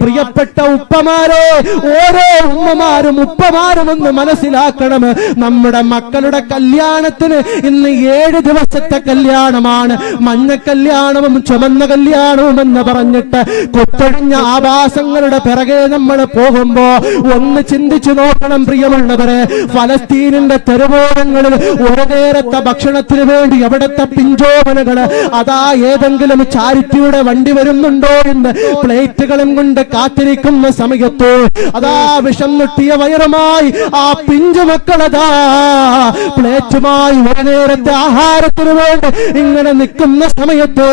പ്രിയപ്പെട്ട ഉപ്പമാരെ, ഓരോ ഉമ്മമാരും ഉപ്പമാരും ഒന്ന് മനസ്സിലാക്കണം. നമ്മുടെ മക്കളുടെ കല്യാണത്തിന് ഇന്ന് 7 ദിവസത്തെ കല്യാണമാണ്. മഞ്ഞ കല്യാണവും ചുമന്ന കല്യാണവും എന്ന് പറഞ്ഞിട്ട് കൊത്തൊഴിഞ്ഞ ആഭാസങ്ങളുടെ പിറകെ നമ്മൾ പോകുമ്പോ ഒന്ന് ചിന്തിച്ചു നോക്കണം പ്രിയമുള്ളവരെ. ഫലസ്തീനിന്റെ തെരുവോരങ്ങളിൽ ഒരു നേരത്തെ ഭക്ഷണത്തിന് വേണ്ടി അവിടുത്തെ പിഞ്ചോമനകള് അതാ ഏതെങ്കിലും ചാരിറ്റിയുടെ വണ്ടി വരുന്നുണ്ടോ എന്ന് പ്ലേറ്റുകളും കൊണ്ട് കാത്തിരിക്കുന്ന സമയത്ത് അതാ വിഷം നുട്ടിയ വയറുമായി ആ പിഞ്ചു മക്കളതാ പ്ലേറ്റുമായി ഒരു നേരത്തെ ആഹാരത്തിന് വേണ്ടി ഇങ്ങനെ നിൽക്കുന്ന സമയത്ത്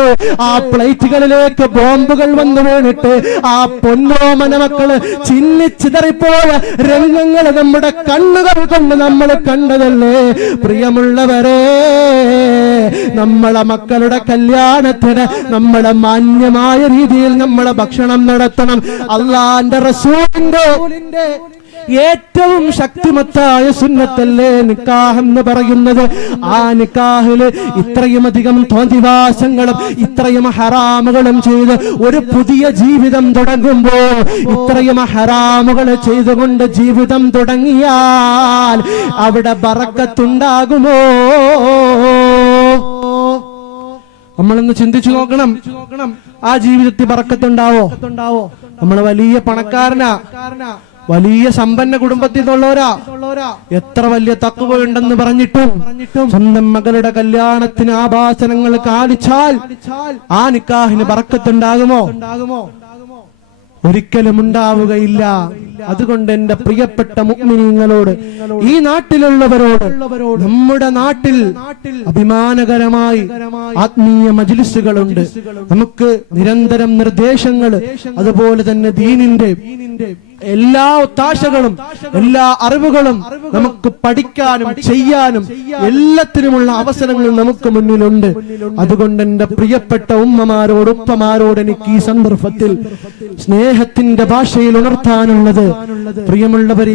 ആ പ്ലേറ്റുകളിലേക്ക് ബോംബുകൾ വന്നു വീണിട്ട് ആ പൊന്നോമന മക്കള് ചിന്നിച്ചിതറിപ്പോയ രംഗങ്ങൾ നമ്മുടെ കണ്ണുകൾ കൊണ്ട് നമ്മൾ കണ്ടതല്ലേ പ്രിയമുള്ളവരെ. നമ്മളെ മക്കളുടെ കല്യാണത്തിന് നമ്മളെ മാന്യമായ രീതിയിൽ നമ്മളെ ഭക്ഷണം നടത്തണം. അല്ലാഹുവിന്റെ റസൂലിന്റെ ഏറ്റവും ശക്തിമത്തായ സുന്നത്തല്ലേ നിക്കാഹ് എന്ന് പറയുന്നത്. ആ നിക്കാഹില് ഇത്രയും അധികം തോന്നിവാസങ്ങളും ഇത്രയും ഹറാമുകളും ചെയ്ത് ഒരു പുതിയ ജീവിതം തുടങ്ങുമ്പോ ഇത്രയും ഹറാമുകൾ ചെയ്തുകൊണ്ട് ജീവിതം തുടങ്ങിയാൽ അവിടെ ബറക്കത്തുണ്ടാകുമോ? നമ്മളൊന്ന് ചിന്തിച്ചു നോക്കണം. ആ ജീവിതത്തിൽ ബറക്കത്തുണ്ടാവോ? നമ്മൾ വലിയ പണക്കാരനാ, വലിയ സമ്പന്ന കുടുംബത്തിൽ നിന്നുള്ളവരാ, എത്ര വലിയ തഖ്വ ഉണ്ടെന്ന് പറഞ്ഞിട്ടും സ്വന്തം മകളുടെ കല്യാണത്തിന് ആഭാസനങ്ങൾ കാണിച്ചാൽ ആ നിക്കാഹിന് ബറക്കത്തുണ്ടാകുമോ? ഒരിക്കലും ഉണ്ടാവുകയില്ല. അതുകൊണ്ട് എന്റെ പ്രിയപ്പെട്ട മുഅ്മിനീങ്ങളോട്, ഈ നാട്ടിലുള്ളവരോട്, നമ്മുടെ നാട്ടിൽ അഭിമാനകരമായി ആത്മീയ മജ്ലിസുകളുണ്ട്. നമുക്ക് നിരന്തരം നിർദ്ദേശങ്ങൾ, അതുപോലെ തന്നെ ദീനിന്റെ എല്ലാ ഒത്താശകളും എല്ലാ അറിവുകളും നമുക്ക് പഠിക്കാനും ചെയ്യാനും എല്ലാത്തിനുമുള്ള അവസരങ്ങൾ നമുക്ക് മുന്നിലുണ്ട്. അതുകൊണ്ട് എന്റെ പ്രിയപ്പെട്ട ഉമ്മമാരോട് ഉപ്പമാരോട് എനിക്ക് ഈ സന്ദർഭത്തിൽ സ്നേഹത്തിന്റെ ഭാഷയിൽ ഉണർത്താനുള്ളത്, പ്രിയമുള്ളവരെ,